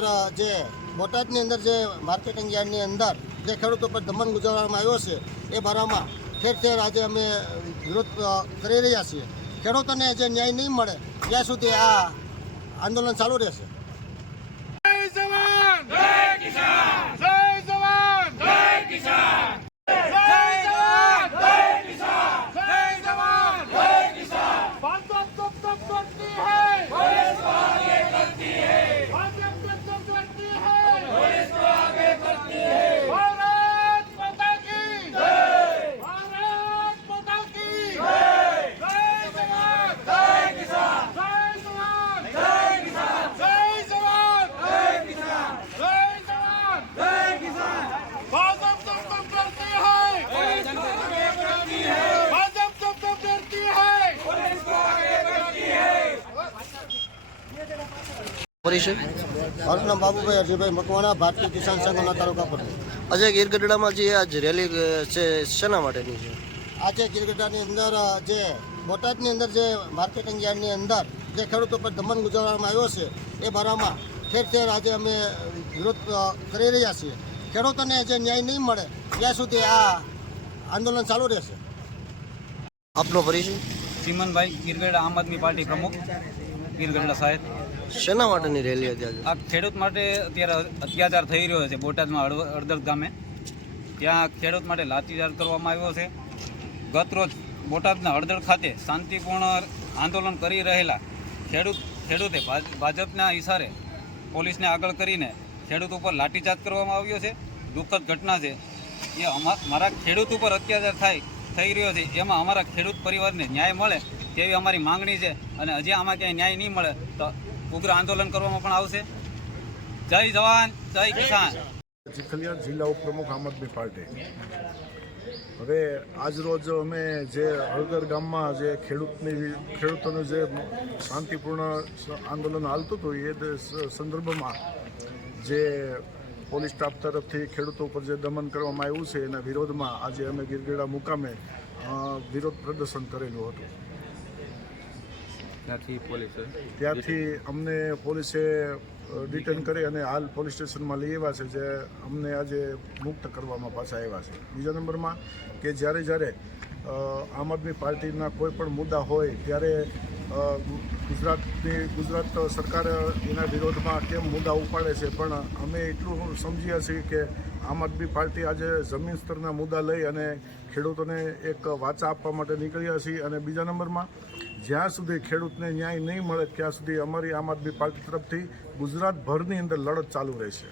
અંદર જે બોટાદની અંદર જે માર્કેટિંગ યાર્ડની અંદર જે ખેડૂતો પર દમન ગુજારવામાં આવ્યો છે, એ બારામાં ઠેર ઠેર આજે અમે વિરોધ કરી રહ્યા છીએ. ખેડૂતોને જે ન્યાય નહીં મળે, ત્યાં સુધી આ આંદોલન ચાલુ રહેશે. મારું બાબુભાઈ અજયભાઈ મકવાણા ભારતીય કિસાન સંઘના તાલુકા પ્રમુખ આજે ગીરગઢડામાં જે આજ રેલી છે શેના માટેની છે? આજે ગીરગઢડાની અંદર જે બોટાદની અંદર જે માર્કેટિંગ યાર્ડની અંદર જે ખેડૂતો પર દમન ગુજારવામાં આવ્યો છે એ બારામાં ઠેર ઠેર આજે અમે વિરોધ કરી રહ્યા છીએ. ખેડૂતોને જે ન્યાય નહીં મળે ત્યાં સુધી આ આંદોલન ચાલુ રહેશે. આપનો પરિચય? ચિમનભાઈ ગીરગઢ આમ આદમી પાર્ટી પ્રમુખ. ગીરગઢડા સાહેબ. શેના માટેની રેલી હતી આજે? આ ખેડૂત માટે અત્યારે અત્યાચાર થઈ રહ્યો છે બોટાદમાં અડદર ગામે. ત્યાં ખેડૂત માટે લાઠીચાર્જ કરવામાં આવ્યો છે. ગત રોજ બોટાદના હળદર ખાતે શાંતિપૂર્ણ આંદોલન કરી રહેલા ખેડૂત ખેડૂતે ભાજ- ભાજપના ઇશારે પોલીસને આગળ કરીને ખેડૂત ઉપર લાઠીચાર્જ કરવામાં આવ્યો છે. દુઃખદ ઘટના છે. એ અમા મારા ખેડૂત ઉપર અત્યાચાર થાય થઈ રહ્યો છે એમાં અમારા ખેડૂત પરિવારને ન્યાય મળે તેવી અમારી માંગણી છે અને હજી આમાં ક્યાંય ન્યાય નહીં મળે તો ઉગ્ર આંદોલન કરવામાં પણ આવશે. જય જવાન જય કિસાન. ચીખલિયા જિલ્લા ઉપપ્રમુખ આમ આદમી પાર્ટી. હવે આજ રોજ અમે જે હળગર ગામમાં જે ખેડૂતની ખેડૂતોનું જે શાંતિપૂર્ણ આંદોલન હાલતું હતું એ સંદર્ભમાં જે પોલીસ સ્ટાફ તરફથી ખેડૂતો ઉપર જે દમન કરવામાં આવ્યું છે એના વિરોધમાં આજે અમે ગીરગેડા મુકામે વિરોધ પ્રદર્શન કરેલું હતું. ત્યારથી અમને પોલીસે ડિટેન કરી અને હાલ પોલીસ સ્ટેશનમાં લઈ આવ્યા છે જે અમને આજે મુક્ત કરવામાં પાછા આવ્યા છે. બીજા નંબરમાં કે જ્યારે જ્યારે આમ આદમી પાર્ટીના કોઈ પણ મુદ્દા હોય ત્યારે ગુજરાતની ગુજરાત સરકાર એના વિરોધમાં કેમ મુદ્દા ઉપાડે છે? પણ અમે એટલું સમજીએ છીએ કે આમ આદમી પાર્ટી આજે જમીન સ્તરના મુદ્દા લઈ અને ખેડૂતોને એક વાચા આપવા માટે નીકળ્યા છીએ. અને બીજા નંબરમાં, જ્યાં સુધી ખેડૂતને ન્યાય નહીં મળે, ત્યાં સુધી અમારી આમ આદમી પાર્ટી તરફથી ગુજરાતભરની અંદર લડત ચાલુ રહેશે.